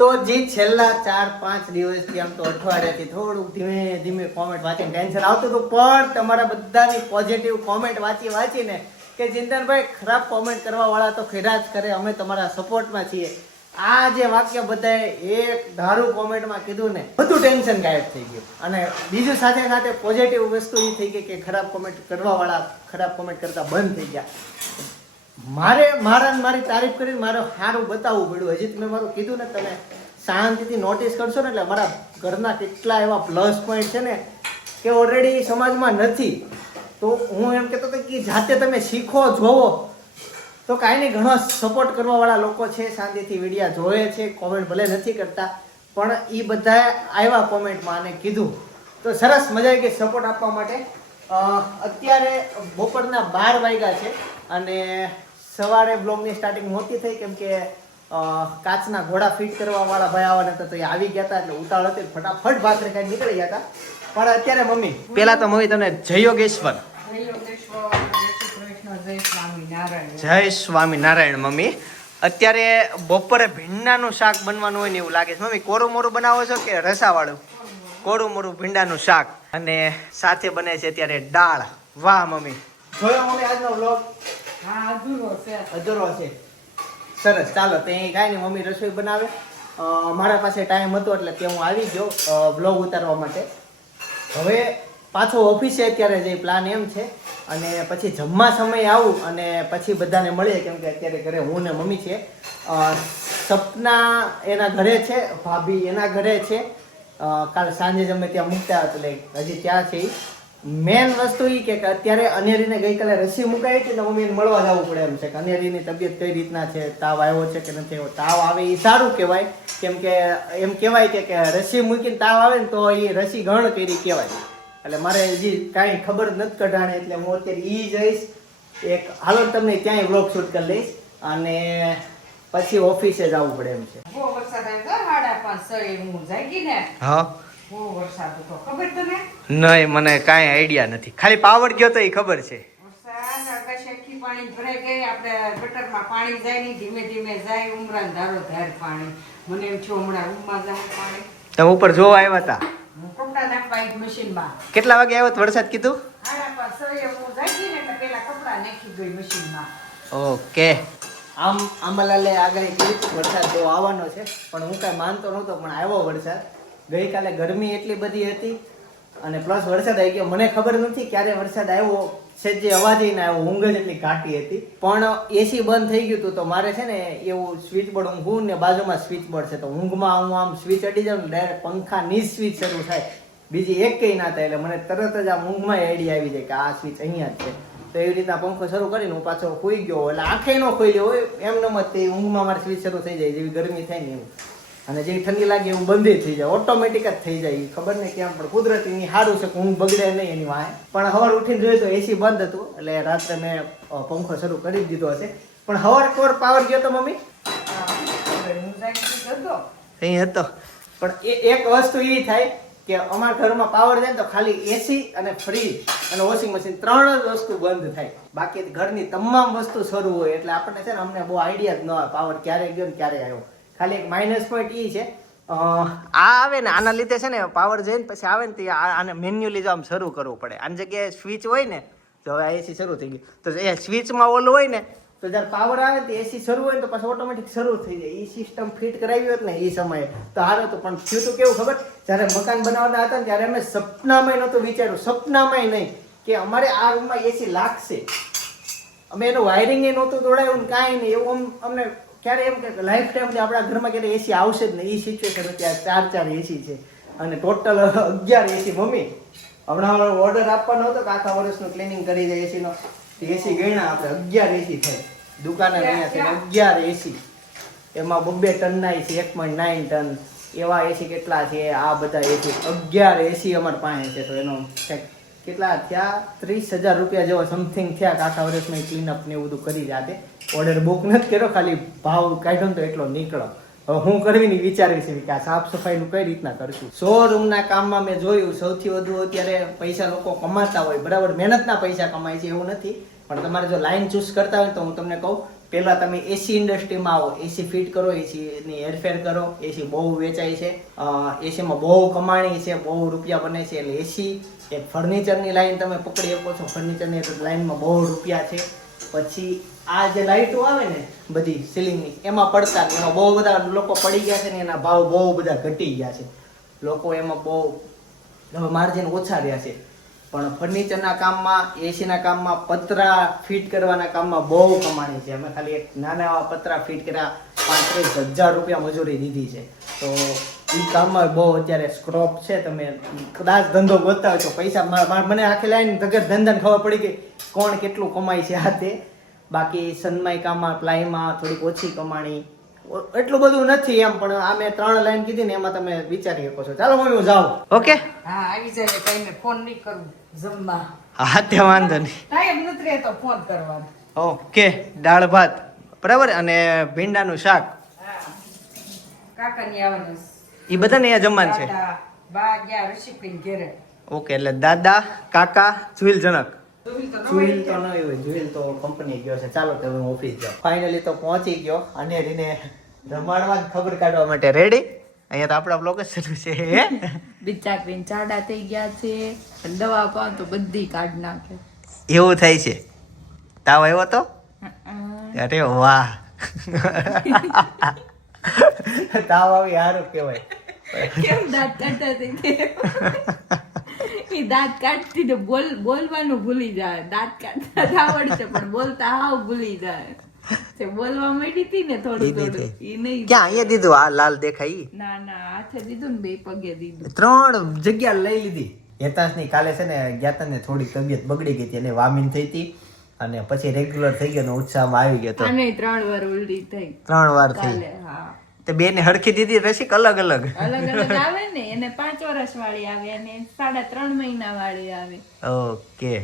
તો જે છેલ્લા 4-5 દિવસથી આમ તો અઠવાડિયાથી થોડુંક ધીમે ધીમે કોમેન્ટ વાંચીને ટેન્શન આવતું હતું, પણ તમારા બધાની પોઝિટિવ કોમેન્ટ વાંચીને કે ચિંતનભાઈ ખરાબ કોમેન્ટ કરવા વાળા તો ખેડા જ કરે, અમે તમારા સપોર્ટમાં છીએ. આ જે વાક્ય બધાએ એક ધારું કોમેન્ટમાં કીધું ને, બધું ટેન્શન ગાયબ થઈ ગયું. અને બીજું સાથે સાથે પોઝિટિવ વસ્તુ એ થઈ ગઈ કે ખરાબ કોમેન્ટ કરવા વાળા ખરાબ કોમેન્ટ કરતા બંધ થઈ ગયા. મારી તારીફ કરીને મારે સારું બતાવવું પડ્યું. હજી મેં મારું કીધું ને, તમે શાંતિથી નોટિસ કરશો ને એટલે મારા ઘરના કેટલા એવા પ્લસ પોઈન્ટ છે ને કે ઓલરેડી સમાજમાં નથી. તો હું એમ કહેતો હતો કે જાતે તમે શીખો, જોવો તો કાંઈ નહીં, ઘણો સપોર્ટ કરવા વાળા લોકો છે, શાંતિથી વિડીયા જોવે છે, કોમેન્ટ ભલે નથી કરતા, પણ એ બધા આવ્યા કોમેન્ટમાં અને કીધું તો સરસ મજા આવી ગઈ સપોર્ટ આપવા માટે. અત્યારે બપોરના 12 વાગ્યા છે અને સવારે બ્લોગની સ્ટાર્ટિંગ નહોતી થઈ, કેમ કે કાચના ઘોડા ફિટ કરવા વાળા ભાઈ આવવાના હતા, તો એ આવી ગયા હતા એટલે ઉતાવળ હતી, ફટાફટ ભાખરી ખાઈને નીકળી ગયા હતા. પણ અત્યારે મમ્મી, પેલા તો મમ્મી તમને જય યોગેશ્વર. જય સ્વામિનારાયણ. મમ્મી અત્યારે બપોરે ભીંડાનું શાક બનવાનું હોય ને એવું લાગે છે. મમ્મી કોરું મોરું બનાવો છો કે રસાવાળું? કોરું મોરું ભીંડાનું શાક, અને સાથે બને છે અત્યારે દાળ. વાહ મમ્મી, જોયો મમ્મી આજનો વ્લોગ? હા, અધૂરો છે. સરસ, ચાલો તે કાંઈ નહીં, મમ્મી રસોઈ બનાવે. મારા પાસે ટાઈમ હતો એટલે ત્યાં હું આવી ગયો વ્લોગ ઉતારવા માટે. હવે પાછો ઓફિસે અત્યારે જે પ્લાન એમ છે, અને પછી જમવા સમય આવું અને પછી બધાને મળીએ, કેમ કે અત્યારે ઘરે હું ને મમ્મી છે. સપના એના ઘરે છે, ભાભી એના ઘરે છે. કાલ સાંજે અમે ત્યાં મૂકતા એટલે હજી ત્યાં છે. મેન વસ્તુ એ કે અત્યારે અનેરીને ગઈકાલે રસી મુકાઈ હતી ને મમ્મીને મળવા જવું પડે એમ છે કે અનેરીની તબિયત કઈ રીતના છે, તાવ આવ્યો છે કે નથી આવ્યો. તાવ આવે એ સારું કહેવાય, કેમ કે એમ કહેવાય કે રસી મૂકીને તાવ આવે ને તો એ રસી ગણ કરી કહેવાય. એટલે મારે હજી કાંઈ ખબર નથી કઢાણે, એટલે હું અત્યારે એ જઈશ. એક હાલો તમને ત્યાંય વ્લોગ શૂટ કરી લઈશ અને પછી ઓફિસે જવું પડે એમ છે. બહુ વરસાદ આવ્યો, 5:30 હું જાગી ને. હા, બહુ વરસાદ હતો, ખબર તને? નહીં, મને કાંઈ આઈડિયા નથી, ખાલી પાવર ગયો તો એ ખબર છે. વરસાદ આકાશ આખી પાણી ભરાઈ ગઈ. આપણે ગટરમાં પાણી જાય નહીં, ધીમે ધીમે જાય, ઉમરા ધારો ધાર પાણી. મને એમ થયું હમણાં રૂમમાં જાય પાણી. તમે ઉપર જોવા આવ્યા હતા? હું કપડા નાખવા એક મશીનમાં. કેટલા વાગે આવ્યો વરસાદ કીધું? 5:30 હું જાગી ને એટલે પેલા કપડા નાખી ગઈ મશીનમાં. ઓકે. આંબાલાલે આગાહી કરી હતી વરસાદ બહુ આવવાનો છે, પણ હું કાંઈ માનતો નહોતો, પણ આવ્યો વરસાદ. ગઈકાલે ગરમી એટલી બધી હતી અને પ્લસ વરસાદ આવી ગયો. મને ખબર નથી ક્યારે વરસાદ આવ્યો છે, જે અવાજ ના આવ્યો, ઊંઘ જ એટલી ઘાટી હતી. પણ એસી બંધ થઈ ગયું હતું, તો મારે છે ને એવું સ્વિચ બોર્ડ, ઊંઘું ને બાજુમાં સ્વિચ બોર્ડ છે, તો ઊંઘમાં હું આમ સ્વિચ અડી જાઉં ને ડાયરેક્ટ પંખાની જ સ્વિચ શરૂ થાય, બીજી એક કઈ ના થાય. એટલે મને તરત જ આમ ઊંઘમાં આઈડિયા આવી જાય કે આ સ્વિચ અહીંયા જ છે. તો એવી રીતના પંખો શરૂ કરીને હું પાછો સૂઈ ગયો. એટલે આંખે ન ખોઈ હોય એમ ન મત ઊંઘમાં મારી સ્વિચ શરૂ થઈ જાય, જેવી ગરમી થાય ને એવું, અને જેવી ઠંડી લાગે એવું બંધ થઈ જાય, ઓટોમેટિક જ થઈ જાય. ખબર નહીં કેમ, પણ કુદરતી સારું છે કે ઊંઘ બગડે નહીં એની વાંહે. પણ સવાર ઉઠીને જોયું તો એસી બંધ હતું, એટલે રાત્રે મેં પંખો શરૂ કરી દીધો હશે. પણ સવાર પાવર ગયો તો મમ્મી? હું જાગી હતો. અહીં હતો. પણ એક વસ્તુ એ થાય કે અમારા ઘરમાં પાવર જાય ને તો ખાલી એસી અને ફ્રીજ અને વોશિંગ મશીન 3 જ વસ્તુ બંધ થાય, બાકી ઘરની તમામ વસ્તુ શરૂ હોય. એટલે આપણને છે ને અમને બહુ આઈડિયા જ ન આવે પાવર ક્યારે ગયો ને ક્યારે આવ્યો. ખાલી એક માઇનસ પોઈન્ટ એ છે, આ આવે ને આના લીધે છે ને પાવર જઈને પછી આવે ને આને મેન્યુઅલી જો આમ શરૂ કરવું પડે. આની જગ્યાએ સ્વિચ હોય ને, તો હવે એસી શરૂ થઈ ગયું, તો એ સ્વિચમાં ઓલું હોય ને, તો જ્યારે પાવર આવે તો એસી શરૂ હોય ને તો પાછું ઓટોમેટિક શરૂ થઈ જાય. એ સિસ્ટમ ફિટ કરાવી હોત ને એ સમયે તો હારો તો. પણ થયું તો કેવું ખબર, જ્યારે મકાન બનાવવાના હતા ને ત્યારે અમે સપનામાં નહોતું વિચાર્યું, સપનામાં નહીં કે અમારે આ રૂમમાં એસી લાગશે. અમે એનું વાયરિંગ એ નહોતું દોડાયું ને કાંઈ નહીં એવું. અમને ક્યારે એમ કે લાઈફ ટાઈમથી આપણા ઘરમાં ક્યારે એસી આવશે જ નહીં, એ સિચ્યુએશન અત્યારે 4 એસી છે અને ટોટલ 11 એસી. મમ્મી હમણાં ઓર્ડર આપવાનો હતો કે આખા વર્ષનું ક્લિનિંગ કરી જાય એસીનો, એસી ગણ્યા આપણે 11 એસી થાય દુકાને ગયા છે. 11 એસી, એમાં 2 ટનના એસી, 1.9 ટન એવા એસી કેટલા છે આ બધા એસી. 11 એસી અમારી પાસે છે. તો એનો કેટલા થયા, 30,000 રૂપિયા જેવો સમથિંગ થયા. આખા વર્ષમાં ક્લીનઅપ ને એવું બધું કરી જાતે. ઓર્ડર બુક નથી કર્યો, ખાલી ભાવ કાઢ્યો ને તો એટલો નીકળો. હવે હું કરવી વિચારી છે કે આ સાફ સફાઈનું કઈ રીતના કરશું. શોરૂમના કામમાં મેં જોયું સૌથી વધુ અત્યારે પૈસા લોકો કમાતા હોય, બરાબર, મહેનતના પૈસા કમાય છે એવું નથી, પણ તમારે જો લાઈન ચૂઝ કરતા હોય તો હું તમને કહું પહેલા તમે એસી ઇન્ડસ્ટ્રીમાં આવો, એસી ફિટ કરો, એસીની હેરફેર કરો. એસી બહુ વેચાય છે, એસીમાં બહુ કમાણી છે, બહુ રૂપિયા બને છે. એટલે એસી એક ફર્નિચરની લાઈન તમે પકડી શકો છો. ફર્નિચરની લાઈનમાં બહુ રૂપિયા છે. પછી આ જે લાઇટો આવે ને બધી સીલિંગની, એમાં પડતા ને એમાં બહુ બધા લોકો પડી ગયા છે ને એના ભાવ બહુ બધા ઘટી ગયા છે. લોકો એમાં બહુ હવે માર્જિન ઓછા રહ્યા છે. પણ ફર્નિચરના કામમાં, એસીના કામમાં, પતરા ફિટ કરવાના કામમાં બહુ કમાણી છે. અમે ખાલી એક નાના એવા પતરા ફિટ કર્યા 35,000 રૂપિયા મજૂરી દીધી છે. તો એ કામમાં બહુ અત્યારે સ્કોપ છે. તમે કદાચ ધંધો ગોતતા હોય તો પૈસા મને આખી લાઈન ધગર ધંધાને ખબર પડી ગઈ કોણ કેટલું કમાય છે આ તે. બાકી સનમાઇકામાં, પ્લાયમાં થોડીક ઓછી કમાણી, એટલું બધું નથી એમ. પણ આ મેં 3 લાઈન કીધી ને એમાં તમે વિચારી શકો છો. ચાલો મમ્મી હું જાઉં. ઓકે, હા આવી જાય ટાઈમે ફોન નહીં કરું જમવા. હા તે વાંધો નહીં. ટાઈમ નથી રહેતો ફોન કરવાનો. ઓકે, દાળ ભાત બરાબર અને ભીંડાનું શાક. હા કાકાની આવવાનું એ બધાને અહીંયા જમવાનું છે. દાદા, બા ગયા ઋષિકભાઈ ઘેરે. ઓકે, એટલે દાદા, કાકા, જુહિલ જનક. જોઈ તો ન જુહિલ તો હોય. ન હોય, જુહિલ તો કંપની ગયો છે. ચાલો તો હું ઓફિસ જાઉં. ફાઇનલી તો પહોંચી ગયો અને રીને રમાડવા ખબર કાઢવા માટે રેડી. અહીંયા તો આપણા લોકેશન છે હે. બિચારીને ચાડા થઈ ગયા છે અને દવા પાવ તો બધી કાઢ નાખે. એવું થાય છે. તાવ આવ્યો તો? અરે વાહ. તાવ આવી સારું કહેવાય. કેમ દાંત કાઢતા થઈ એ દાંત કાઢતી ને બોલવાનું ભૂલી જાય. દાંત કાઢતા આવડશે પણ બોલતા હાવ ભૂલી જાય. તે બોલવા માંડી હતી ને થોડું થોડું ઈ નહીં. ક્યાં અહીંયા દીધું? આ લાલ દેખાય ઈ? ના ના હાથે દીધું ને 2 પગે દીધું. 3 જગ્યા લઈ લીધી. હેતાંશની કાલે છે ને ગયા તા ને થોડી તબિયત બગડી ગઈ હતી અને વામીન થઈ હતી અને પછી રેગ્યુલર થઈ ગયો ને ઉત્સાહમાં આવી ગયો તો આને 3 વાર ઉલટી થઈ 3 વાર થઈ. કાલે. હા તે બેને હરખી દીધી રસીક અલગ અલગ. અલગ અલગ આવે ને. એને 5 વર્ષ વાળી આવે અને 3.5 મહિના વાળી આવે. ઓકે.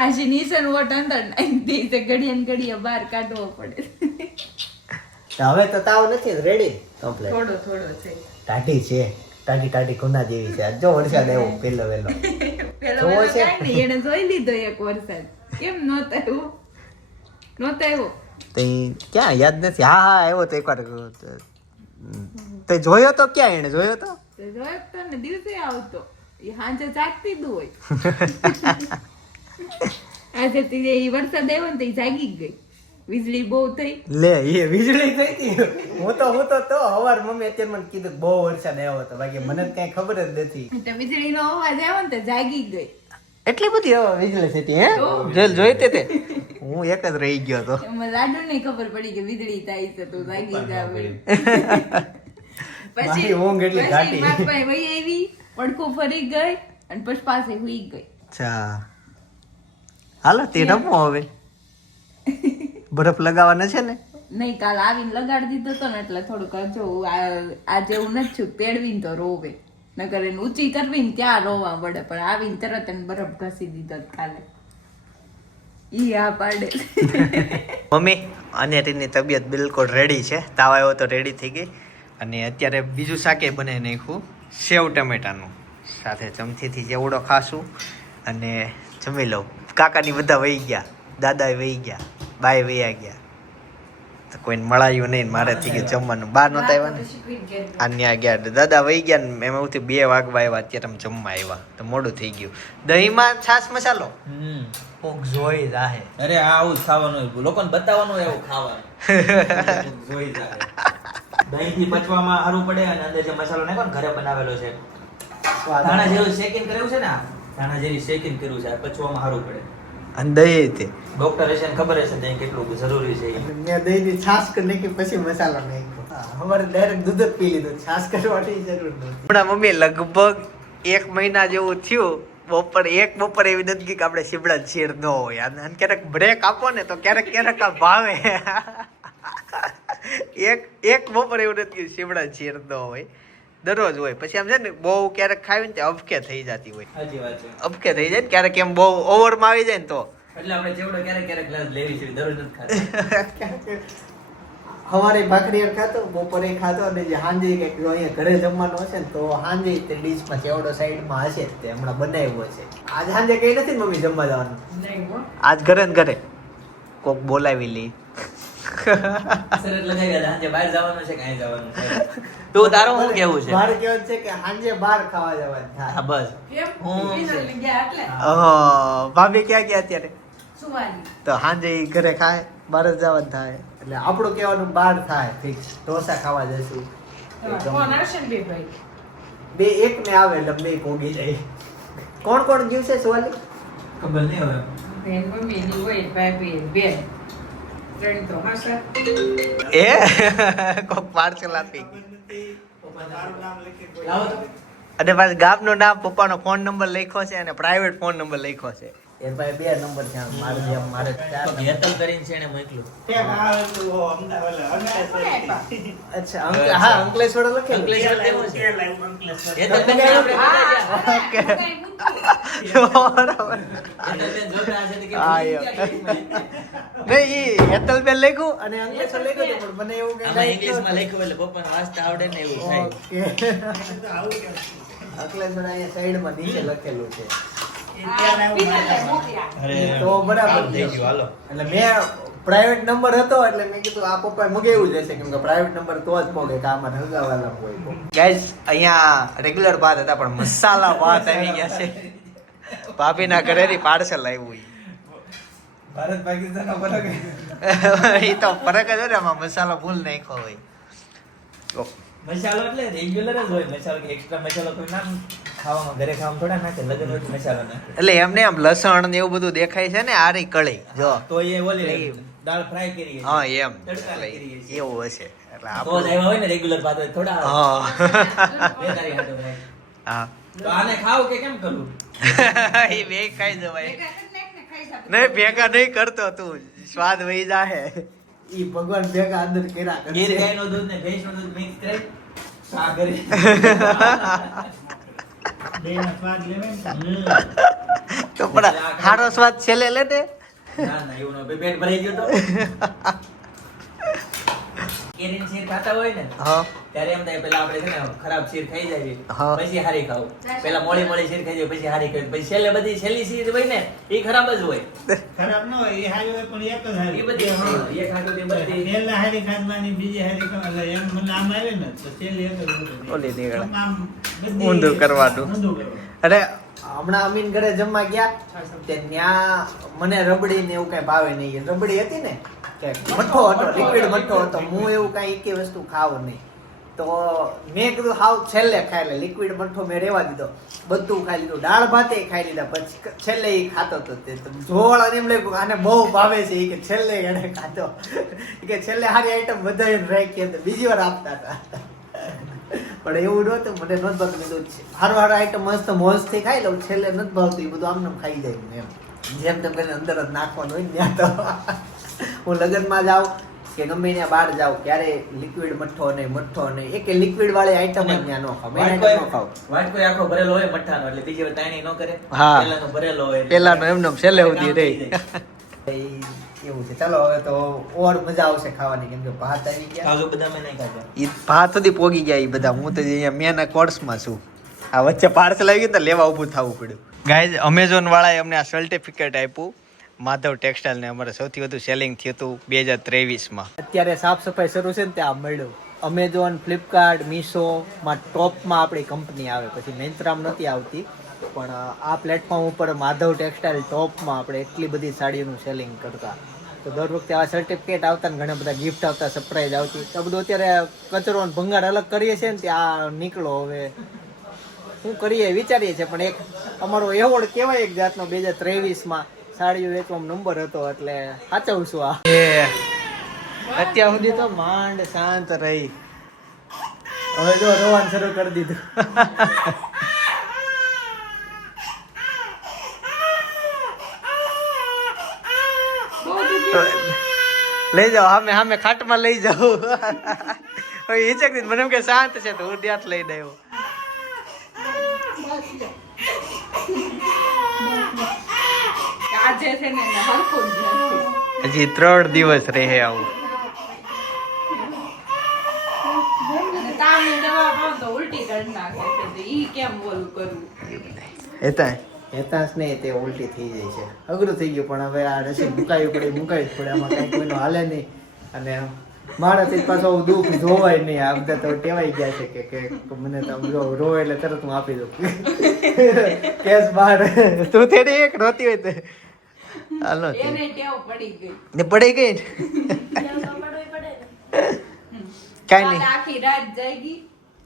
આજે નિશન વોટ અંદર નાખી દે ઘડિયા ને ઘડિયા બહાર કાઢવો પડે. હવે તો તાવ નથી રેડી કમ્પ્લીટ. થોડો થોડો છે. ટાઢી છે, ટાઢી ગુના જેવી છે. આજ જો વરસાદ આવ્યો પેલો વેલો. પેલો જોવો વેલો છે? કાંઈ નહીં, એને જોઈ લીધો એક વરસાદ. કેમ નહોતો આવ્યો? નહોતો આવ્યો. તે ક્યાં યાદ નથી. હા હા આવ્યો તો એકવાર. તે જોયો તો ક્યાં એને જોયો તો? તો જોયો તો ને દિવસે આવતો. એ હાંજે જાગતી જ હોય. આજે તે ઈ વરસાદ આવ્યો ને તો ઈ જાગી જ ગઈ. વીજળી બહુ થઈ. લે એ વીજળી થઈ હતી. હું તો હવાર મમ્મી અત્યારે મને કીધું કે બહુ વરસાદ આવ્યો હતો. બાકી મને તો કઈ ખબર જ નથી. તો વીજળીનો અવાજ આવ્યો ને તો જાગી ગઈ. એટલી બધી વીજળી હતી હે? જેલ જોઈતી તે હું એક જ રહી ગયો તો. એમાં લાડુ ને ખબર પડી કે વીજળી થાય છે તો જાગી જાવ. મારી ઊંઘ એટલી ઘાટી. મારી પાસે વહી આવી, પડખું ફરી ગઈ અને પછી પાસે હુઈ ગઈ. અચ્છા હાલો તે રમો હવે. બરફ લગાવવાના છે ને? નહીં, કાલ આવીને લગાડી દીધો તો ને એટલે થોડુંક હજુ આ જેવું નથી થયું. પેડવીને તો રોવે, નકર એને ઊંચી કરવીને ક્યાં રોવા પડે. પણ આવીને તરત એને બરફ ઘસી દીધો કાલે. ઈ આ પાડે. મમ્મી અને તેની તબિયત બિલકુલ રેડી છે. તાવ આવ્યો તો રેડી થઈ ગઈ. અને અત્યારે બીજું શાકે બનાવી નાખ્યું સેવ ટમેટાનું. સાથે ચમચીથી જેવડો ખાશું અને જમી લઉં. કાકાની બધા વહી ગયા, દાદા વહી ગયા, બાય વહી ગયા. તો કોઈને મળાયું નહીં. મારે થઈ ગયું જમવાનું. બહાર નહોતા આવ્યા ને આ ન્યા ગયા. દાદા વહી ગયા ને એમાં એવું 2 વાગવા આવ્યા. અત્યારે અમે જમવા આવ્યા તો મોડું થઈ ગયું. દહીંમાં છાશ મસાલો કોક જોઈ જાહે. અરે આવું જ ખાવાનું હોય. લોકોને બતાવવાનું હોય એવું ખાવાનું. જોઈ જાય. દહીંથી પચવામાં સારું પડે અને અંદર જે મસાલો નાખ્યો ને ઘરે બનાવેલો છે. ધાણા જેવું શેકીને કર્યું છે ને આ. ધાણા જેવી શેકીને કર્યું છે. આ પચવામાં સારું પડે. અને દહીં તે ડોક્ટર હશે ને ખબર હશે દહીં કેટલું જરૂરી છે. મેં દહીંની છાશ કરી નાખી પછી મસાલો નાખ્યો. અમારે ડાયરેક્ટ દૂધ જ પી લીધું. છાશ કરવાની જરૂર નથી. હમણાં મમ્મી લગભગ 1 મહિના જેવું થયું. બપોર એવી નથી કે આપણે સીબડા શેર ન હોય. અને ક્યારેક બ્રેક આપો ને તો ક્યારેક આ ભાવે. એક બપોર એવું નથી કે સીબડા શેર ન હોય. દરરોજ હોય. પછી આમ છે ને બહુ ક્યારેક ખાવી ને અબકે થઈ જતી હોય. સાચી વાત છે. અબકે થઈ જાય ને ક્યારેક એમ બહુ ઓવરમાં આવી જાય ને તો. એટલે આપણે જેવડો ક્યારેક ગ્લાસ લેવી છે. દરરોજ નથી ખાતા. સવારે ભાખરી ખાતો, બપોરે ખાતો, અને જે સાંજે કંઈક જો અહીંયા ઘરે જમવાનું હશે ને તો સાંજે તે ડીશમાં ચેવડો સાઈડમાં હશે જ, તે હમણાં બનાવ્યો છે. આજ સાંજે કઈ નથી ને મમ્મી જમવા જવાનું? નહીં હો. આજ ઘરે ને ઘરે કોક બોલાવી લી. શરત લગાવી દે, સાંજે બહાર જવાનું છે કે અહીં જવાનું છે. તું તારું શું કેવું છે? મારે કેવું છે કે સાંજે બહાર ખાવા જવાનું હા થાય. બસ કેમ? હું ફિનલ ગયા એટલે ભાભી ક્યાં ગયા અત્યારે? સુવાની. તો સાંજે ઈ ઘરે ખાય, બહાર જ જવાનું થાય. એટલે આપણું કહેવાનું બહાર થાય ફિક્સ. ઢોસા ખાવા જશું. કોણ હશે ને બે ભાઈ? બે એક ને આવે એટલે બે પોગી જાય. કોણ કોણ ગયું છે સુવાલી? ખબર નહીં હવે. બેન મમ્મી ની હોય ભાઈ બેન ત્રણ તો હશે. એ કોક પાર્સલ આપી. લાવો તો. અને પાછું ગામનું નામ, પપ્પાનો ફોન નંબર લખ્યો છે અને પ્રાઇવેટ ફોન નંબર લખ્યો છે. એ ભાઈ બે નંબર છે મારે, જેમ મારે ચાર. હેતલ કરીને છે એને મોકલું. અચ્છા હા, અંકલેશ્વર લખેલું. અંકલેશ્વર કેવું છે? હેતલ બેન આપણે ઓકે. બરાબર. હેતલબેન જોતા હશે તો કે હા, ભૂલી એમ. ગયા કે નહીં, ઈ હેતલબેન લખ્યું અને અંકલેશ્વર લખ્યું હતું, પણ મને એવું કઈ આમાં ઇંગ્લિશમાં લખ્યું એટલે પપ્પાને વાંચતા આવડે ને એવું થાય. ઓકે. અંકલેશ્વર અહીંયા સાઈડમાં નીચે લખેલું છે. તો બરાબર થઈ ગયું, હાલો. એટલે મેં પ્રાઇવેટ નંબર હતો એટલે મેં કીધું આ પપ્પાએ મગાવ્યું જ હશે, કેમ કે પ્રાઇવેટ નંબર તો જ પોગે કે આમાં હગાવાલા હોય. ગાઈઝ અહીંયા રેગ્યુલર ભાત હતા પણ મસાલા ભાત આવી ગયા છે. ભાભીના ઘરેથી પાર્સલ આવ્યું. ભારત પાકિસ્તાનનો ફરક એ તો ફરક જ હોય ને, આમાં મસાલો ફૂલ નાખ્યો હોય. મસાલો એટલે રેગ્યુલર જ હોય. મસાલો કે એક્સ્ટ્રા મસાલો કોઈ નામ ખાવામાં ઘરે ખાવામાં થોડા નાખે, લગન હોય તો મસાલો નાખે. એટલે એમને આમ લસણ ને એવું બધું દેખાય છે ને, આરી કળી જો. તો એ ઓલી દાળ ફ્રાય કરી હા એમ તડકા એટલે કરીએ છીએ. એવું હશે. એટલે તો જ આપણું આવ્યા હોય ને રેગ્યુલર ભાત હોય થોડા આવે. હા બે તારી હાટો ભાઈ. હા તો આને ખાવ કે કેમ કરવું? એ બે ખાઈ જવાય. ભેગા કરી નાખ ને ખાઈ જા. નહીં ભેગા નહીં કરતો તું, સ્વાદ વહી જાહે. ઈ ભગવાન ભેગા અંદર કેરા ગીર ગાયનું દૂધ ને ભેંસનું દૂધ મિક્સ કરી શા કરી. તો પણ હારો સ્વાદ છેલ્લે લે તે. ના ના એવું ન હોય. પેટ ભરાઈ ગયું તો કેરીની શીર ખાતા હોય ને હા ત્યારે એમ થાય પેલા આપણે છે ને ખરાબ શીર ખાઈ જાય હા. પછી હારી ખાવું. પેલા મોળી મોળી શીર ખાઈ જાય પછી હારી ખાવી, પછી છેલ્લે બધી છેલ્લી શીર હોય ને એ ખરાબ જ હોય. ખરાબ ન હોય, એ હારી હોય પણ એક જ હારી. એ બધી હા, એ ખાતું તે બધી પહેલા હારી ખાધવાની, બીજી હારી ખાવા, એટલે એમ મને આમ આવે ને તો છેલ્લે એક જ હોય. ઓલી નીકળે. આમ આમ બધી ઊંધું કરવાનું. ઊંધું કરવાનું. અરે હમણાં અમીન ઘરે જમવા ગયા તે ત્યાં મને રબડી ને એવું કઈ ભાવે નહીં. રબડી હતી ને કે મઠ્ઠો હતો, લિક્વિડ મઠ્ઠો હતો. હું એવું કઈ એકે વસ્તુ ખાવું નહીં. તો મેં કીધું હાવ છેલ્લે ખાઈ લે. લિક્વિડ મઠ્ઠો મેં રેવા દીધો, બધું ખાઈ લીધું, દાળ ભાતે ખાઈ લીધા. પછી છેલ્લે એ ખાતો હતો. તે જોવાળ એમ લાગ્યું કે આને બહુ ભાવે છે. એ કે છેલ્લે એને ખાતો, કે છેલ્લે સારી આઈટમ વધારીને રાખી તો બીજી વાર આપતા હતા. પણ એવું નહોતું, મને નથી ભાવતું. કીધું સારું સારું આઈટમ મસ્ત મોજથી ખાઈ લઉં, છેલ્લે નથી ભાવતું એ બધું આમને ખાઈ જાય એમ. જેમ તેમ કરીને અંદર જ નાખવાનું હોય ને ત્યાં તો. હું લગ્નમાં જાઉં કે ગમે ત્યાં બહાર જાઉં ક્યારે લિક્વિડ મઠ્ઠો નહીં, મઠ્ઠો નહીં, એક લિક્વિડ વાળી આઈટમ જ ત્યાં ન ખાવ. મેં આઈટમ ન ખાવ. વાટકો આખો ભરેલો હોય મઠ્ઠાનો, એટલે બીજી વાર તાણી ન કરે. હા. પેલાનો ભરેલો હોય એટલે પેલાનો એમને છેલ્લે સુધી કામ થઈ રહી. જાય. એવું છે. ચાલો હવે તો ઓર મજા આવશે ખાવાની, કેમ કે ભાત આવી ગયા. કાજુ બદામ એ નહીં ખાધા. ઈ ભાત સુધી પોગી ગયા ઈ બધા. હું તો અહીંયા મેના કોર્સમાં છું. આ વચ્ચે પાર્સલ આવી ગયું તો લેવા ઊભું થવું પડ્યું. ગાઈઝ અમેઝોન વાળાએ અમને આ સર્ટિફિકેટ આપ્યું. માધવ ટેક્સટાઇલ ને અમારે સૌથી વધુ સેલિંગ થયું હતું 2023માં. અત્યારે સાફ સફાઈ શરૂ છે ને ત્યાં મળ્યું. અમેઝોન, ફ્લિપકાર્ટ, મીશો માં ટોપમાં આપણી કંપની આવે. પછી મિંત્રામાં નથી આવતી, પણ આ પ્લેટફોર્મ ઉપર માધવ ટેક્સટાઇલ ટોપમાં આપણે એટલી બધી સાડીઓનું સેલિંગ કરતા. તો દર વખતે આ સર્ટિફિકેટ આવતા ને ઘણા બધા ગિફ્ટ આવતા, સરપ્રાઈઝ આવતી. તો બધું અત્યારે કચરો અને ભંગાર અલગ કરીએ છીએ ને ત્યાં નીકળો. હવે શું કરીએ વિચારીએ છીએ, પણ એક અમારો એવોર્ડ કહેવાય એક જાતનો 2023માં સાડીઓ વેચવામાં નંબર હતો, એટલે સાચવશું આ. અત્યાર સુધી તો માંડ શાંત રહી, હવે જો રોવાનું શરૂ કરી દીધું. લઈ જાઓ, સામે સામે ખાટમાં લઈ જાઓ. હવે હિચક દીધું મને એમ કે શાંત છે તો હું ત્યાં જ લઈને આવ્યો. આજે છે ને એને હરખું જ નથી. હજી 3 દિવસ રહે આવું. તાવની દવા ખાવ તો ઉલટી કરી નાખે છે તો ઈ કેમ બોલું કરું હેતા હેતાંશ નહીં તે ઉલટી થઈ જાય છે અઘરું થઈ ગયું પણ હવે આ રસી મુકાવી જ પડે આમાં કઈ કોઈનો હાલે નહીં અને મારાથી પાછો દુઃખ જોવાય નહીં આ બધા તો ટેવાઈ ગયા છે કે મને તો રોવે એટલે તરત હું આપી દઉં કેસ બહાર તું તેડી એક રોતી હોય તો હાલો એને ટેવ પડી ગઈ ને પડી ગઈ કાઈ નહીં આખી રાત જાગી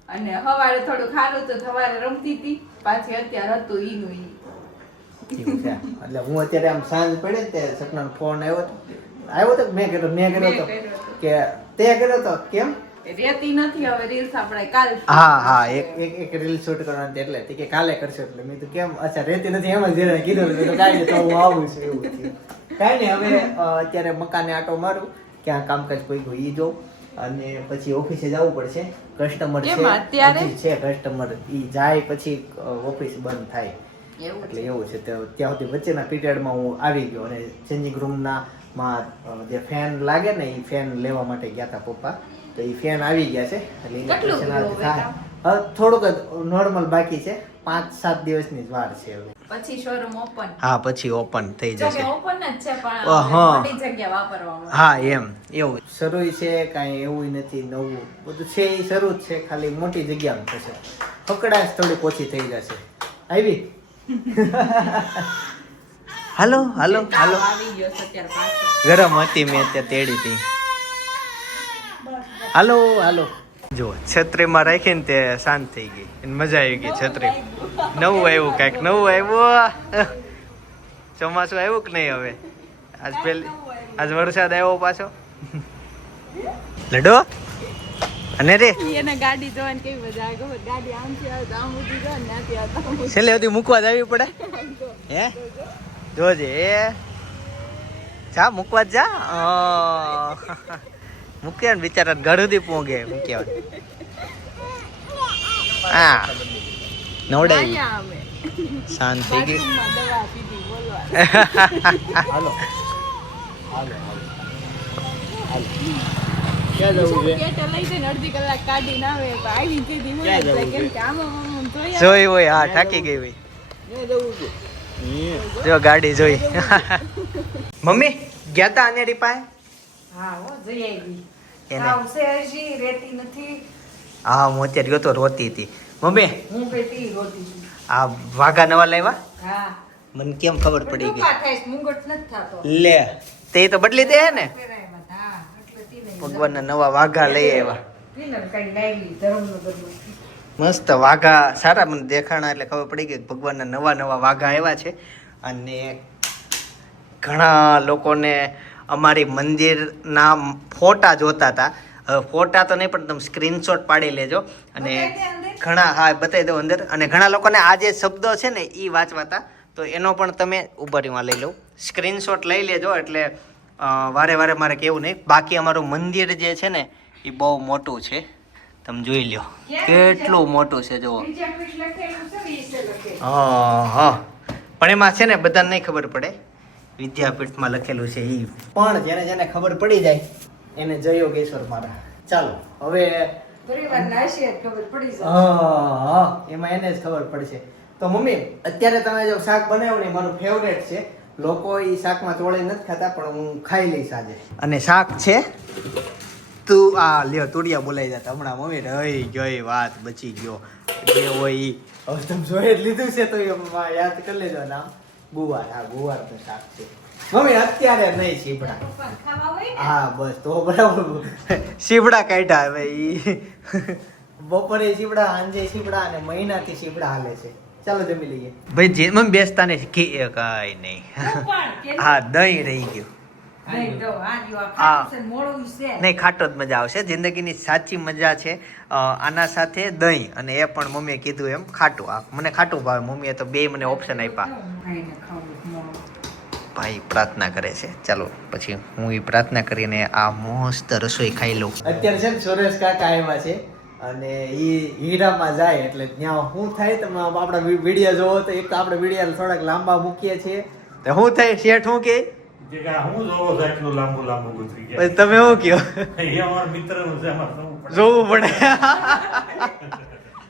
અને સવારે થોડું ખાલું તો સવારે રમતી હતી પાછી અત્યારે હતું ઈનું ઈ ઠીક છે એટલે હું અત્યારે આમ સાંજ પડે ને તે સપનાનો ફોન આવ્યો તો મેં કર્યો તો કે તે કર્યો તો કેમ રેતી નથી હવે રીલ્સ આપણે કાલ હા એક રીલ શૂટ કરવાની હતી એટલે કે કાલે કરશો એટલે મેં તો કેમ અચ્છા રહેતી નથી એમ જ જરા કીધું તો કાંઈ નહીં તો હું આવું છું એવું થયું કાંઈ નહીં હવે અત્યારે મકાને આટો મારું ક્યાં કામકાજ કોઈ ગયું ઈ જોઉં અને પછી ઓફિસે જવું પડશે કસ્ટમર કેમ અત્યારે? છે કસ્ટમર ઈ જાય પછી ઓફિસ બંધ થાય એવું એટલે એવું છે તો ત્યાં સુધી વચ્ચેના પીરિયડમાં હું આવી ગયો અને ચેન્જિંગ રૂમના માં જે ફેન લાગે ને એ ફેન લેવા માટે ગયા હતા પપ્પા તો એ ફેન આવી ગયા છે એટલે કેટલું electrician ગયું થાય. હવે થોડુંક જ નોર્મલ બાકી છે 5-7 દિવસની જ વાર છે હવે પછી શોરૂમ ઓપન હા પછી ઓપન થઈ જશે ઓપન જ છે પણ હા. મોટી જગ્યા વાપરવામાં હા એમ એવું શરૂ છે કાંઈ એવું નથી નવું બધું છે એ શરૂ જ છે ખાલી મોટી જગ્યામાં થશે પકડાશ થોડીક ઓછી થઈ જશે આવી હાલો હાલો હાલો આવી ગયો છે અત્યારે પાછો ગરમ હતી મેં ત્યાં તેડી હતી હાલો હાલો જો છત્રીમાં રાખીને તે શાંત થઈ ગઈ એને મજા આવી ગઈ છત્રી નવું આવ્યું કાંઈક નવું આવ્યું ચોમાસું આવ્યું કે નહીં હવે આજ વરસાદ આવ્યો પાછો લડો અને રે એને ગાડી જોવાની કેવી મજા આવે ખબર ગાડી આમથી આવે તો આમ ઊભી જાય ને ત્યાંથી આવે તો આમ ઊભી છેલ્લે સુધી મૂકવા જ આવી પડે હે જોજે એ જા મૂકવા જ જા મૂક્યા ને બિચારા ઘર સુધી પહોંચે મૂક્યા હા નવડાવી અહીંયા આવે શાંત થઈ ગઈ બાથરૂમમાં દવા પીધી બોલવા હાલો હાલો હાલો ક્યાં જવું છે કેટે લઈ જઈને અડધી કલાક કાઢીને આવે તો આવી સીધી હોય ક્યાં જવું કેમ છે? કે આમાં જોઈ જોઈ હોય હા ઠાકી ગઈ હોય ક્યાં જવું છે જો ગાડી જોઈ મમ્મી ગયા તા અનેરી પાસે હા હો જઈ આવી એને સાવ છે હજી રેતી નથી હા હું અત્યારે ગયો તો રોતી હતી મમ્મી હું પેટી રોતી છું. આ વાઘા નવા લાવ્યા હા મને કેમ ખબર પડી ગઈ ટૂંકા થાય છે, મુંગટ નથી થતો લે તે તો બદલી દે હે ને પહેરાય બધા. હા, એટલે તીને ભગવાનના નવા વાઘા લઈ આવ્યા તીને કાંઈ લાવી ધર્મનગરમાં. મસ્ત વાઘા સારા મને દેખાણા એટલે ખબર પડી ગઈ કે ભગવાનના નવા નવા વાઘા આવ્યા છે અને ઘણા લોકોને અમારી મંદિરના ફોટા જોતા હતા હવે ફોટા તો નહીં પણ તમે સ્ક્રીનશોટ પાડી લેજો અને બતાવી દે અંદર? ઘણા હા બતાવી દો અંદર અને ઘણા લોકોને આ જે શબ્દો છે ને એ વાંચવાતા તો એનો પણ તમે ઉભારીમાં લઈ લો સ્ક્રીનશોટ લઈ લેજો એટલે વારે વારે મારે કેવું નહીં બાકી અમારું મંદિર જે છે ને એ બહુ મોટું છે તમે જોઈ લ્યો કેટલું મોટું છે જુઓ બીજા પીઠ લખેલું છે ને, ઈ છે લખેલું. હા પણ એમાં છે ને બધાને નહીં ખબર પડે વિદ્યાપીઠમાં લખેલું છે એ પણ જેને જેને ખબર પડી જાય એને જય યોગેશ્વર મારા ચાલો હવે પરિવારના હશે જ ખબર પડી જાય. હા એમાં એને જ ખબર પડશે તો મમ્મી અત્યારે તમે જો શાક બનાવ્યું ને મારું ફેવરેટ છે લોકો એ શાકમાં ચોળી નથી ખાતા પણ હું ખાઈ લઈશ આજે અને શાક છે તું આ લ્યો તુડિયા બોલાઈ જતા હમણાં મમ્મી રહી ગઈ વાત બચી ગયો જે હોય ઈ. હવે તમે જોઈ જ લીધું છે તો એમાં યાદ કરી લેજો નામ ગુવાર હા ગુવારનું શાક છે મમ્મી અત્યારે નહીં સીપડા પણ ખાવા હોય ને હા બસ તો બરાબર સીવડા કાઢ્યા હવે ઈ બપોરે સીપડા સાંજે સીપડા અને મહિનાથી સીપડા હાલે છે ચાલો જમી લઈએ ભાઈ જે મમ્મી બેસતા ને કાંઈ નહીં પણ કે હા દહીં રહી ગયું નહીં તો આ જો આ હા. ખાટું છે ને મોળું છે. નહીં ખાટો જ મજા આવશે જિંદગીની સાચી મજા છે આના સાથે દહીં અને એ પણ મમ્મીએ કીધું એમ ખાટું આ મને ખાટું ભાવે મમ્મીએ તો બે મને ઓપ્શન આપ્યા ખાઈને ખાવું મોળું. ભાઈ પ્રાર્થના કરે છે ચાલો પછી હું એ પ્રાર્થના કરીને આ મસ્ત રસોઈ ખાઈ લઉં અત્યારે છે ને સુરેશ કાકા આવ્યા છે અને ઈ હીરામાં જાય એટલે ત્યાં શું થાય તમે આપણા વિડીયો જોવો તો એક તો આપણે વિડીયો થોડાક લાંબા મૂકીએ છીએ તો હું થાય શેઠ હું કે જે કે આ હું જોવો છો આટલું લાંબુ લાંબુ ગુજરી ગયા. પછી તમે શું કહો એ અમારા મિત્રનું છે, અમારે જોવું પડે. જોવું પડે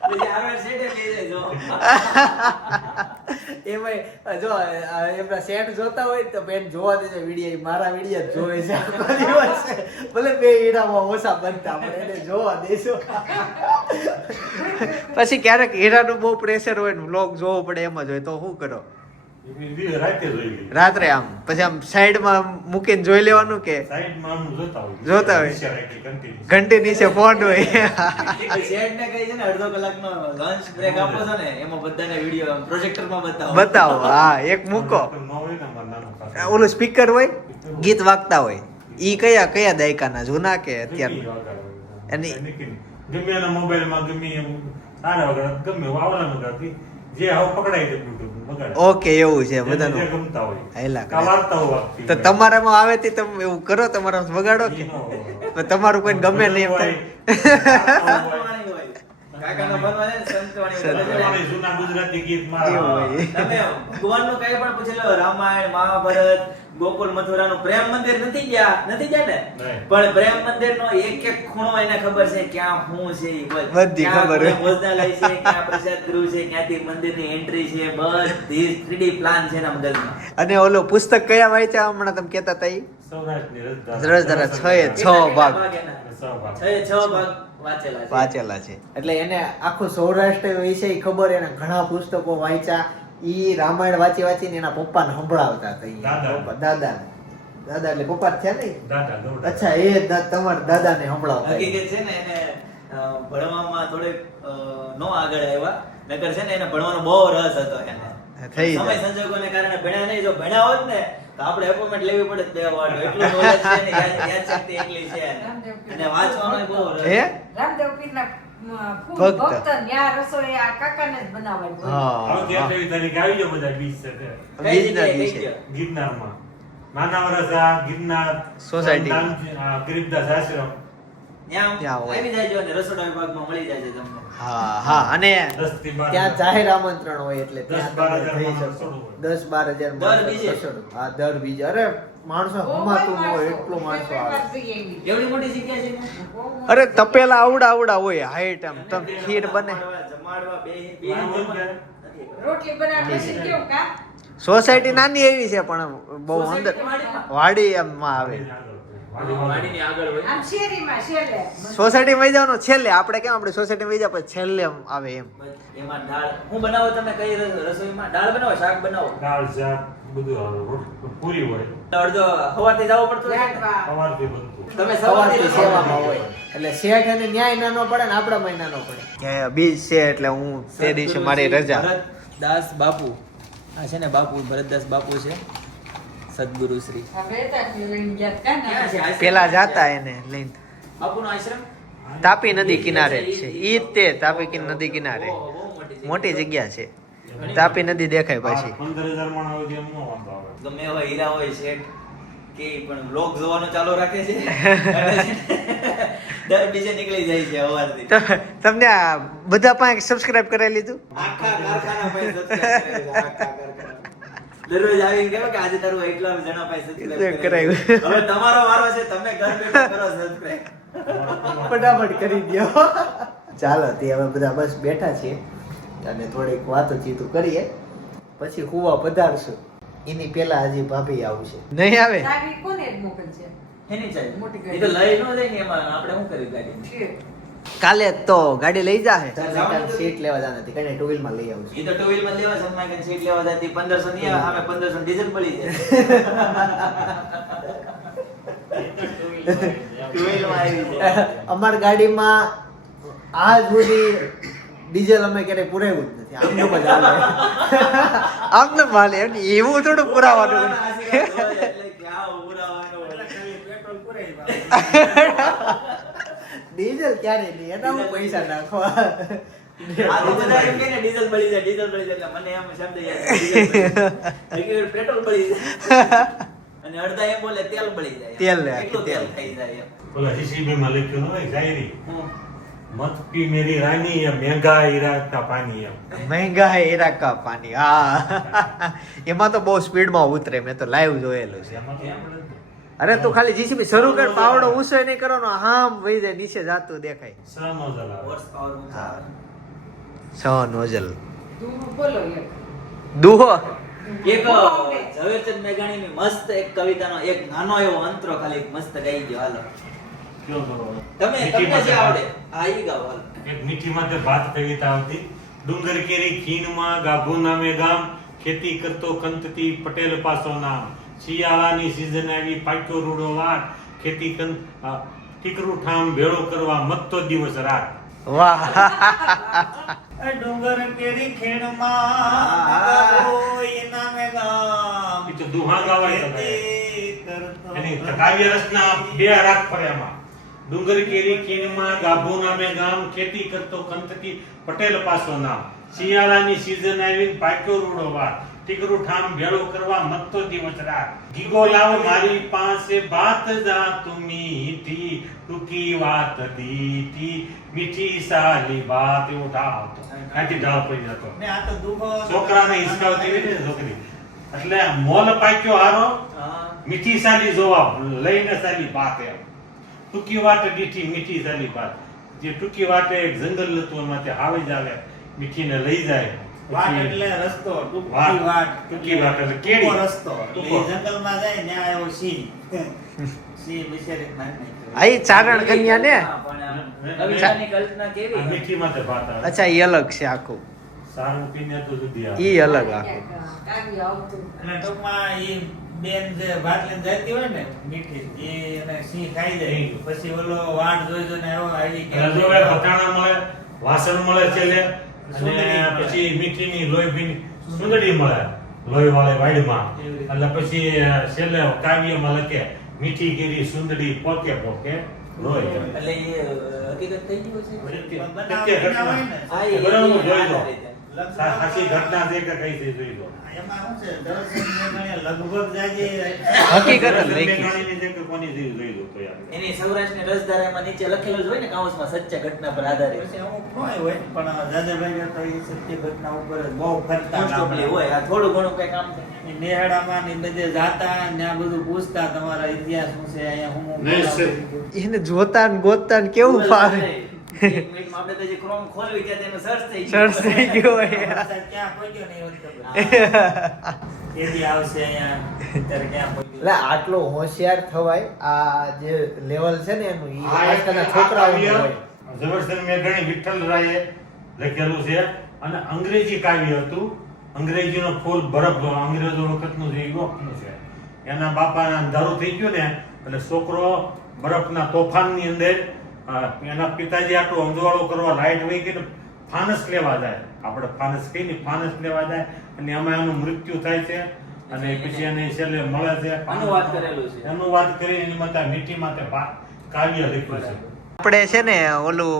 પછી આવે સેટે લઈ જાય જો. એમાં જો એમના સેટ જોતા હોય તો બેન જોવા દેજો વિડીયો, મારા વિડીયો જ જોવે છે આખો દિવસ. ભલે બે હીરામાં ઓછા બનતા પણ એને જોવા દેજો. પછી ક્યારેક હીરાનું બહુ પ્રેશર હોય ને વ્લોગ જોવો પડે એમ જ હોય તો શું કરો? રાતે જોઈ લઈએ. રાત્રે આમ પછી આમ સાઈડમાં મૂકીને જોઈ લેવાનું કે સાઈડમાં આમ જોતા હોય. જોતા હોય. નીચે રાખી continuous. ઘંટી નીચે ફોન હોય. શેઠને કહી છે ને અડધો કલાકનો લંચ બ્રેક આપો છો ને એમાં બધાને વિડીયો પ્રોજેક્ટરમાં બતાવો. બતાવો, હા એક મૂકો. ન હોય ને અમારે નાનું કાકા. ઓલું સ્પીકર હોય, ગીત વાગતા હોય. ઈ કયા કયા દાયકાના, જૂના કે અત્યારના? એની- ગમે એના મોબાઈલમાં ગમે એમ સારા વગર ગમે વાવડાનું વગરથી જે આવ પકડાઈ દે બ્લૂટૂથ વગાડે. ઓકે એવું છે જે બધાનું. ગમતા હોય. હાયલા કરે. કા વાર્તાઓ વાગતી તો હોય. તમારામાં આવે તે તમે એવું કરો, તમારા વગાડો કે ઈ ન હોય. પણ તમારું કોઈ ગમે નહીં એમ થાય. સંતવાણી હોય. કાકાનો બનવા છે ને સંતવાણી હોય. સંતવાણી જૂના ગુજરાતી ગીત એવું મારા હોય. તમે ભગવાનનું કઈ પણ પૂછી લો, રામાયણ, મહાભારત, ગોકુલ મથુરાનું પ્રેમ મંદિર નથી ગયા ને નહીં. પણ પ્રેમ મંદિરનો એક એક ખૂણો એને ખબર છે ક્યાં શું છે ઈ બોલ. બધી ક્યાં ખબર હોય. ભોજનાલય છે, ક્યાં પ્રસાદ ગૃહ છે, ક્યાંથી મંદિરની એન્ટ્રી છે, બધી 3D પ્લાન છે એના મગજમાં. અને ઓલો પુસ્તક કયા વાંચ્યા હમણાં તમે કહેતા હતા ઈ? સૌરાષ્ટ્રની રસધારા છ એ છ ભાગ. એના? ભાગ. છ ભાગ વાંચેલા છે. વાંચેલા છે એટલે એને આખું સૌરાષ્ટ્ર વિશે ખબર. એને ઘણા પુસ્તકો વાંચ્યા. ઈ રામાયણ વાંચી વાંચીને એના પપ્પાને સંભળાવતા હતા. ઈ દાદા. પપ્પા, દાદા એટલે પપ્પા જ થયા ને? દાદા દોડા. અચ્છા, એ તમારા દાદાને સંભળાવતા. હકીકત છે ને એને ભણવામાં થોડેક નો આગળ આવ્યા, નકર છે ને એને ભણવાનો બહુ રસ હતો એને. થઈ સમય જાય. સંજોગોને કારણે ભણ્યા નહીં. જો ભણ્યા હોત ને તો આપણે એપોઇન્ટમેન્ટ લેવી પડે 2 વાર. એટલું knowledge છે ને, યાદશક્તિ એટલી છે એને. અને વાંચવાનો બહુ રસ. હે? રામદેવ પીરના ભક્ત. ભક્ત ન્યા રસોઈ આ કાકાને જ બનાવવાની હોય. હા, હવે હા. 23 તારીખે આવી જાઓ બધા બીચ છે તે. કઈ બીજના જગ્યાએ દિવસે. કઈ ગયો? ગિરનારમાં નાના વરસા ગિરનાર સોસાયટી. ગરીબદાસ આશ્રમ ત્યાં ત્યાં હોય. આવી જાય અને રસોડા વિભાગમાં મળી જાય છે તમને. હા હા. અને 10 થી 12 ત્યાં જાહેર આમંત્રણ હોય એટલે ત્યાં 10-12 તમે જઈ હજાર શકો. માણસો 10-12 હજાર દર માણસો બીજે? રસોડું. હા, દર બીજે. અરે માણસો હમાતું ન હોય એટલું માણસો આવે. એવડી મોટી જગ્યા છે ને? અરે તપેલા આવડા હોય, હાઈટ આમ તમે ખીર બને. જમાડવા બે વાંધો જમવા. ક્યારે? નથી. રોટલી બનાવે પછી કેવું કા સોસાયટી નાની એવી છે પણ બહુ અંદર વાડી એમમાં આવે. વાડીની આગળ હોય. આમ શેરીમાં છેલ્લે સોસાયટી માં જવાનું છેલ્લે. આપણે કેમ આપણે સોસાયટી માં જાય પછી છેલ્લે આમ આવે એમ. એમાં દાળ હું બનાવો તમે કઈ રસોઈમાં દાળ બનાવો શાક બનાવો દાળ શાક બધું આવે. પૂરી હોય અડધો સવારથી જવું પડતું હશે ને? લાડવા. સવારથી બનતું. તમે સવારથી સવારથી સેવામાં હોય એટલે શેઠ અને ન્યાય નાનો પડે ને આપણા મહિના નો પડે કે બીજ છે એટલે હું તે દિવસે મારી રજા. ભરતદાસ બાપુ આ છે ને બાપુ ભરતદાસ બાપુ છે સદગુરુ શ્રી આ બેટા લઈને ગયા તા ને. ક્યાં છે આશ્રમ? પેલા જાતા એને લઈને બાપુનો આશ્રમ તાપી નદી કિનારે જ છે. ઈ જ તે તાપી નદી કિનારે બહુ મોટી મોટી જગ્યા છે. તાપી નદી દેખાય પાછી. 15,000 માણસ આવે તો એમ ન વાંધો આવે. ગમે એવા હીરા હોય શેઠ કે પણ બ્લોગ જોવાનું ચાલુ રાખે છે દર બીજે નીકળી જાય છે સવારથી. તો તમને આ બધા પાંચ સબસ્ક્રાઇબ કરાવી લીધું? આખા કારખાના પાસે subscribe કરેલું છે, આખા કારખાના. દરરોજ આવીને કહેવાય કે આજે તારું એટલા જણા પાસે subscribe કરાવ્યું. કરેલું. હવે તમારો વારો છે, તમે ઘર બેઠા કરો subscribe. ફટાફટ કરી દો. ચાલો તે હવે બધા બસ બેઠા છીએ અને થોડીક વાતો ચીતું કરીએ પછી હુવા પધારશું. એની પેલા હજી ભાભી આવશે. નહીં આવે? ચાવી કોને જ મોકલશે એની ચાવી. મોટી એ તો લઈ ન જાય ને એમાં આપણે શું કર્યું ગાડી? છે. કાલે તો ગાડી લઈ જાહે. જવાનું તો સીટ લેવા જાના હતી. કને ટુ વ્હીલ માં લઈ આવશું. એ તો ટુ વ્હીલ માં લેવા છે, અમારે કઈ સીટ લેવા જતી 1500 ની આવે, સામે 1500 ડીઝલ પડી જાય. ટુ વ્હીલ માં આવી જાય. અમાર ગાડીમાં આજ સુધી ડીઝલ અમે ક્યારેય પુરાવ્યું જ નથી. આમને મજા આવે. આમને માલે એવું થોડું પુરાવાનું હોય. આશીર્વાદ હોય એટલે ક્યાં ઉભરાવાનું હોય. પેટ્રોલ પુરાઈ ડીઝલ ક્યારે નહીં એના હું પૈસા નાખવા. આ તો બધા એમ કહે ને ડીઝલ બળી જાય, ડીઝલ બળી જાય એટલે મને એમ શબ્દ યાદ આવે, ડીઝલ બળી જાય. હકીકત પેટ્રોલ બળી જાય અને અડધા એમ બોલે તેલ બળી જાય. તેલ લે, એટલું તેલ. તેલ થઈ જાય એમ. ઓલા GCB માં લખ્યું ન હોય શાયરી. હું મત પી મેરી રાની એમ મહેંગા હીરા કા પાણી એમ મહેંગા હીરા કા પાણી. હા એમાં તો બહુ સ્પીડમાં ઉતરે, મેં તો લાઈવ જોયેલું છે. એમાં તો આપણે અરે તું ખાલી જીસીબી શરૂ કર, પાવડો ઊંચો નહીં કરવાનો, હામ વહી જાય, નીચે જાતું દેખાય. સનો ચલાવે. હોર્સ પાવર હા. સો નોઝલ બોલો એક. દુહો. એક ઝવેરચંદ મેઘાણીની મસ્ત એક કવિતાનો એક નાનો એવો અંતરો ખાલી મસ્ત ગાઈ ગયો. હાલો કયો કરો? તમને જે આવડે આ ઈ ગાઓ. હાલો. એક મીઠી માથે ભાત કવિતા આવતી. ડુંગર કેરી ખીણમાં ગાભુ નામે ગામ, ખેતી કરતો કંતતી પટેલ પાસો નામ. શિયાળાની સીઝન આવી, પાક્યો રૂડો વાટ, ખેતી ટીકરું ઠામ ભેળો કરવા મતતો દિવસ રાત. વાહ. ડુંગર કેરી ખેડમાં કોઈ નામે ગામ એ તો દુહા ગાવાય તો ગાય. એની કાવ્ય રચના બે રાગ ફર્યામાં. ડુંગર કેરી ખીણમાં ગાભુ નામે ગામ, ખેતી કરતો કંતતી પટેલ પાસો નામ. શિયાળાની સીઝન આવી, પાક્યો રૂડો વાટ, ટીકરું ઠામ ભેળો કરવા મતતો દિવસ રાત. ગીગો લાવ મારી પાસે ભાત જા તું મીઠી, ટૂંકી વાત દીઠી, મીઠી સાલી વાત. એવો ઢાળ આવતો, કાંથી ઢાળ પડી જતો. ને આ તો દુહો છોકરાને હિસકાવતી હોય ને છોકરી, એટલે મોલ પાક્યો હારો, મીઠી સાલી જોવા લઈને સાલી વાત એમ. ટૂંકી વાત દીઠી, મીઠી સાલી વાત. જે ટૂંકી વાટે એક જંગલ હતું, એમાંથી હાવી જ આવે, મીઠીને લઈ જાય. વાટ એટલે રસ્તો, ટૂંકી વાટ, વાટ, ટૂંકી વાટ એટલે કેડી. ટૂંકો રસ્તો. ટૂંકો. એ જંગલમાં જાય ને આવ્યો સિંહ. સિંહ બિચારી મારી નાખ્યો. આ ઈ ચારણ કન્યા ને. હા, પણ આમ કવિતાની કલ્પના આ કેવી મીઠી માથે ભાત આવે. અચ્છા ઈ અલગ છે આખું, સારું પીને તો જુદી આવે. ઈ અલગ આખું. કાવ્ય આવતું. અને ટૂંકમાં ઈ બેન જે ભાત લઈને જતી હોય ને મીઠી, એ એને સિંહ ખાઈ જાય. પછી ઓલો વાટ જોઈ જોઈને આવ્યો, આવી કે એટલે જો એ બટાણા મળે, વાસણ મળે છેલ્લે, અને પછી મીઠીની લોહી ભીની સુંદડી મળે લોહી વાળી વાડીમાં. એટલે પછી છેલ્લે કાવ્યમાં લખે મીઠી કેરી સુંદડી પોકે પોકે લોહી. એટલે એ હકીકત થઈ ગયું છે. સત્ય ઘટના. હા, એ બરાબર જોઈ લો. લગભગ સાચી ઘટના છે કે કઈ છે જોઈ લો. એમાં શું છે ઝવેરચંદ મેઘાણીએ લગભગ જાજી હકીકત જ લખી. મેઘાણીની છે કે કોની છે જોઈ લો તો યાર. એની સૌરાષ્ટ્રની રસધારામાં નીચે લખેલું જ હોય ને કાઉન્સમાં સચ્ચા ઘટના પર આધારિત. પછી અમુક હોય હોય પણ દાદાભાઈ તો એ સત્ય ઘટના ઉપર જ બહુ ફરતા Most of ગામડા. હોય આ થોડું ઘણું કઈ કામ છે. એ નેહાડામાં ને બધે જાતા ને આ બધું પૂછતા તમારા ઇતિહાસ શું છે અહીંયા હું નહીં, સર. એને જોતા ને ગોતતા ને કેવું ફાવે. એક મિનિટમાં આપણે તો જે ક્રોમ ખોલવી ત્યાં તેનું સર્ચ થઈ ગયું. સર્ચ થઈ ગયો હોય. ક્યાં પહોંચ્યો ને એ વખતે કેદી આવશે અહીંયા ત્યારે ક્યાં પહોંચ્યો એટલે આટલો હોશિયાર થવાય, આ જે લેવલ છે ને એનું, ઈ આ એક આજકાલના આ છોકરાઓનું કાવ્ય હોય. ઝવેરચંદ મેઘાણી વિઠ્ઠલરાયે લખેલું છે, અને અંગ્રેજી કાવ્ય હતું. અંગ્રેજીનો ફૂલ બરફ અંગ્રેજો વખતનું જે યુરોપનું છે. એના બાપાને અંધારું થઈ ગયું ને એટલે છોકરો બરફના તોફાનની અંદર એના પિતાજી આટલું અંજવાળો કરવા લાઈટ વહી ગઈ ને ફાનસ લેવા જાય. આપણે ફાનસ કહીને ફાનસ લેવા જાય અને એમાં એનું મૃત્યુ થાય છે. અને પછી એને છેલ્લે મળે છે. અનુવાદ કરેલું છે. અનુવાદ કરીને એની માથે મીઠી માથે કાવ્ય લખ્યું છે. આપણે છે ને ઓલું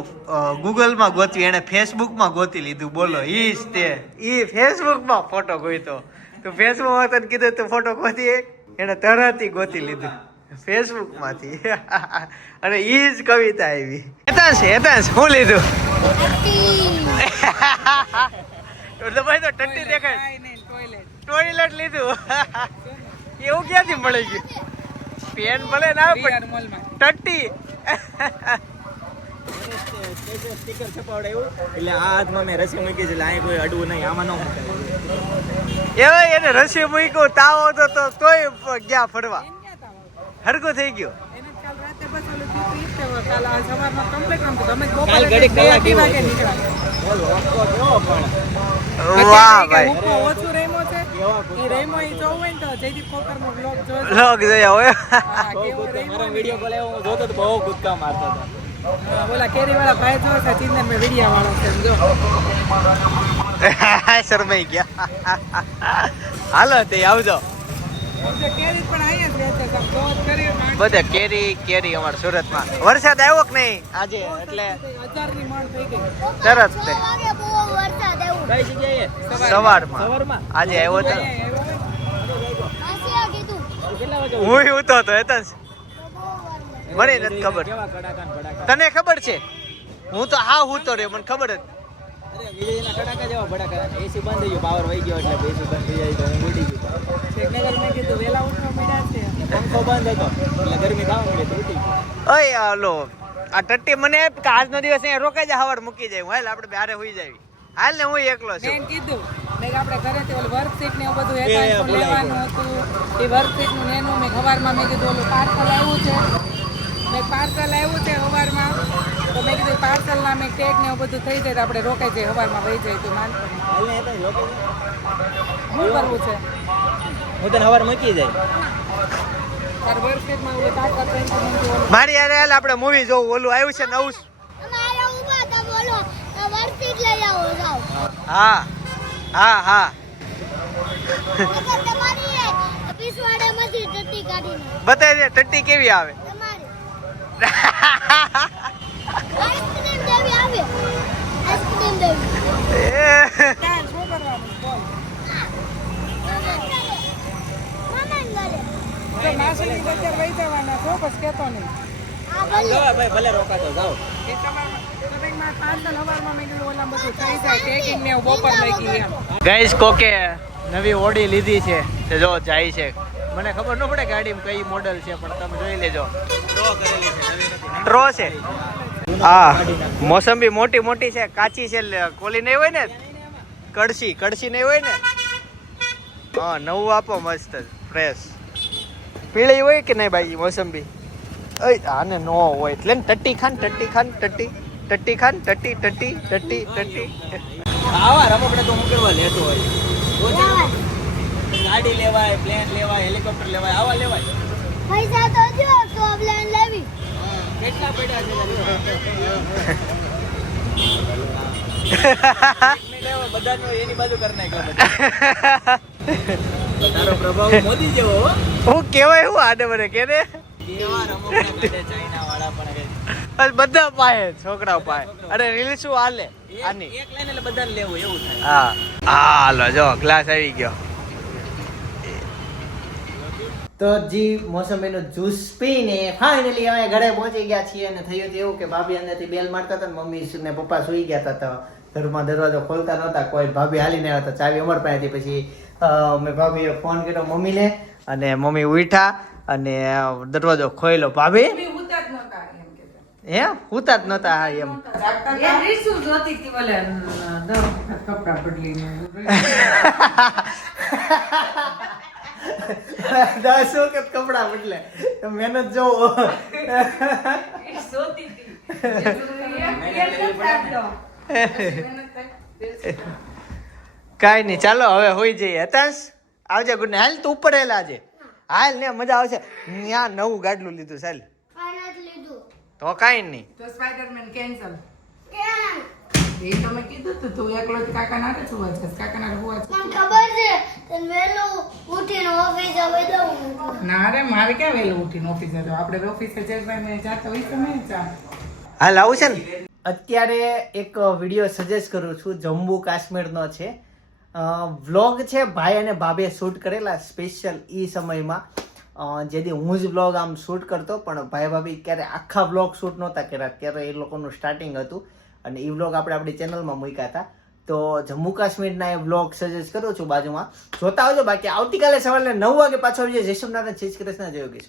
ગૂગલમાં ગોત્યું, એને ફેસબુકમાં ગોતી લીધું. બોલો ઈ જ તે, ઈ ફેસબુકમાં ફોટો ગોઈતો. તો ફેસબુકમાં તને કીધું તું ફોટો ગોતી, એને તરત ગોતી લીધું ફેસબુકમાંથી. અને ઈ જ કવિતા આવી. હેતાંશ શું લીધું? એટલે ભાઈ તો ટટ્ટી દેખાય. ટોયલેટ લીધું. એવું ક્યાંથી મળી ગયું? પેન મળે ના પણ ટટ્ટી. સ્ટીકર છપાવડાવ્યું એટલે આ હાથમાં મેં રસી મૂકી છે એટલે અહીં કોઈ અડવું નહીં, આમાં ન મૂકાય. એવા એને રસી મૂક્યું, તાવ હતો તો તોય ગયા ફરવા. હરકું થઈ ગયું. કાલ ઘડીક કલાક એવો છે. બોલો અક્કો કેવો પણ વાહ ભાઈ, ઓછું રેમો છે ઈ રેમો ઈ જોવું હોય ને તો જયદીપ કોકરનો બ્લોગ જોજો. લોક જોયા હોય. હા, બહુ કેવો કૂદકા રેમો મારા ને. વિડીયો કોલ આવ્યો હું જોતો તો બહુ કૂદકા મારતો હતો. ઓલા કેરી વાળા ભાઈ જો છે ચિંતન મેં વિડિયા વાળો છે જો. શરમાઈ ગયા. હાલો તે આવજો. કેરી પણ અહીંયા જ રહેશે સબ દોત કરી બધે કેરી અમારા સુરતમાં. વરસાદ આવ્યો કે નહીં આજે? એટલે 1000 ની મણ થઈ ગઈ. તરત તે કઈ જગ્યાએ? સવારમાં સવારમાં? આજે આવ્યો તો. કેટલા વાગે હું ઉતો હતો હેતાંશ. મને નથી ખબર. કેવા કડાકા ને ભડાકા. તને ખબર છે? હું તો હા હું તો રે મને ખબર જ અરે વીજળીના કડાકા જેવા ભડાકા એસી બંધ થઈ ગયું પાવર વહી ગયો એટલે એસી બંધ થઈ જાય તો હું ઉડી ગયો ટેકનિકલ મેં કીધું વેલા ઉઠવા મળ્યા છે પંખો બંધ હતો એટલે ગરમી ખાવા મળી તો ઉઠી ગયો ઓય હાલો આ ટટ્ટી મને આપ કે આજનો દિવસ અહીંયા રોકાઈ જાય હવાર મૂકી જાય હાલ આપણે બારે હોઈ જાવી હાલ ને હું એકલો છું મેં કીધું મેં આપણે ઘરેથી ઓલું વર્કશીટ ને એવું બધું એકાઉન્ટ લેવાનું હતું એ વર્કશીટ નું એનું મેં સવારમાં મેં કીધું ઓલું પાર્સલ આવ્યું છે મેં પાર્સલ આવ્યું છે સવારમાં તો મેં કીધું પાર્સલના મેં ટેગ ને એવું બધું થઈ જાય તો આપણે રોકાઈ જાય સવારમાં વહી જાય તો માન હાલ ને હતા લોકો શું કરવું છે હું તને સવાર મૂકી જાય તાર વર્કશીટમાં ઓલું કાકા પેન્શન મારી યાર હાલ આપણે મૂવી જોવું ઓલું આવ્યું છે નવું અમારે ઉભા હતા બોલો તો વર્તી જ લઈ આવો જાઓ હા હા હા નકર તમારી પીસવાડામાંથી ટટ્ટી કાઢીને બતાવી દે ટટ્ટી કેવી આવે તમારી આઈસ્ક્રીમ દેવી આવે આઈસ્ક્રીમ દેવી શું કરવાનું બોલ મામા ઘરે તો માસીની બજાર વહી જવાના છો બસ કહેતો નહીં આ ભલે જાઓ ભાઈ ભલે રોકાતો જાઓ એ તમારે પાર્સલ સવારમાં મેં કીધું ઓલા બધું થઈ જાય ટેગિંગ ને એવું બપોર લઈ એમ ગાઈસ કોકે નવી ઓડી લીધી છે તે જો જાય છે મને ખબર ન પડે ગાડીમાં કઈ મોડલ છે પણ તમે જોઈ લેજો ટ્રો છે હા મોસંબી મોટી મોટી છે કાચી છે કોલી નહીં હોય ને કડસી નહીં હોય ને હા નવું આપો મસ્ત ફ્રેશ પીળી હોય કે નહીં ભાઈ મોસંબી આને નો હોય એટલે ને ટટ્ટી ખાન ટટ્ટી આવા રમકડા તો હું કરવા લેતો હોય ગાડી લેવાય પ્લેન લેવાય હેલિકોપ્ટર લેવાય આવા લેવાય પૈસા તો જો તો પ્લેન લેવી કેટલા પડ્યા છે બધાનો એની બાજુ કરી નાખ્યો તારો પ્રભાવ મોદી જેવો હો હું કેવાય હું આને મને કે ને કેવા રમકડા કાઢે ચાઇના વાળા પણ બધા પાય છોકરાઓ પાય અરે રીલ શું હાલે આની એક લાઈન એટલે બધાને લેવું એવું થાય હા હાલો જો ગ્લાસ આવી ગયો તો જી મોસંબીનો જ્યુસ પીને ફાઇનલી અમે ઘરે પહોંચી ગયા છીએ અને થયું હતું એવું કે ભાભી અંદરથી બેલ મારતા હતા ને મમ્મી ને પપ્પા સુઈ ગયા હતા તો ઘરમાં દરવાજો ખોલતા નહોતા કોઈ ભાભી હાલીને આવ્યા હતા ચાવી અમાર પાસે હતી પછી મેં ભાભીએ ફોન કર્યો મમ્મીને અને મમ્મી ઉઠ્યા અને દરવાજો ખોલ્યો ભાભી ઉતા જ નહોતા એમ કહેતા હે ઉતા જ નહોતા હા એમ જાગતા હતા એ રીસુ જોતી હતી બોલે કપડા બદલીને 10 વખત કપડા બદલે મહેનત જોવો જોતી હતી કાઈ નહીં ચાલો હવે હોઈ જઈએ હતાશ આવજે ગુડ હાલ તું ઉપર હેલા આજે હાલ ને મજા આવશે ત્યાં નવું ગાડલું લીધું ચાલ આનાજ લીધું તો કાઈ નહીં તો સ્પાઈડરમેન કેન્સલ કેમ એ તમે કીધું તો તું એકલો જ કાકા નાટે છું વાંચસ કાકા નાટે હું વાંચું મને ખબર છે તને વહેલું ઉઠીને ઓફિસ આવે દઉં ના રે મારે ક્યાં વહેલું ઉઠીને ઓફિસે તો આપણે ઓફિસે જઈને જાતા હોય તો મેં ચા હાલ આવું છે ને અત્યારે એક વિડીયો સજેસ્ટ કરું છું જમ્મુ કાશ્મીરનો છે વ્લોગ છે ભાઈ અને ભાભીએ શૂટ કરેલા સ્પેશિયલ એ સમયમાં જેથી હું જ વ્લોગ આમ શૂટ કરતો પણ ભાઈ ભાભી ક્યારે આખા વ્લોગ શૂટ નહોતા કર્યા ત્યારે એ લોકોનું સ્ટાર્ટિંગ હતું અને એ વ્લોગ આપણે આપણી ચેનલમાં મૂક્યા હતા તો જમ્મુ કાશ્મીરના એ વ્લોગ સજેસ્ટ કરું છું બાજુમાં જોતા આવજો બાકી આવતીકાલે સવારે 9 વાગે પાછો આવજો જય સોમનાથ જય શ્રી કૃષ્ણ જય યોગેશ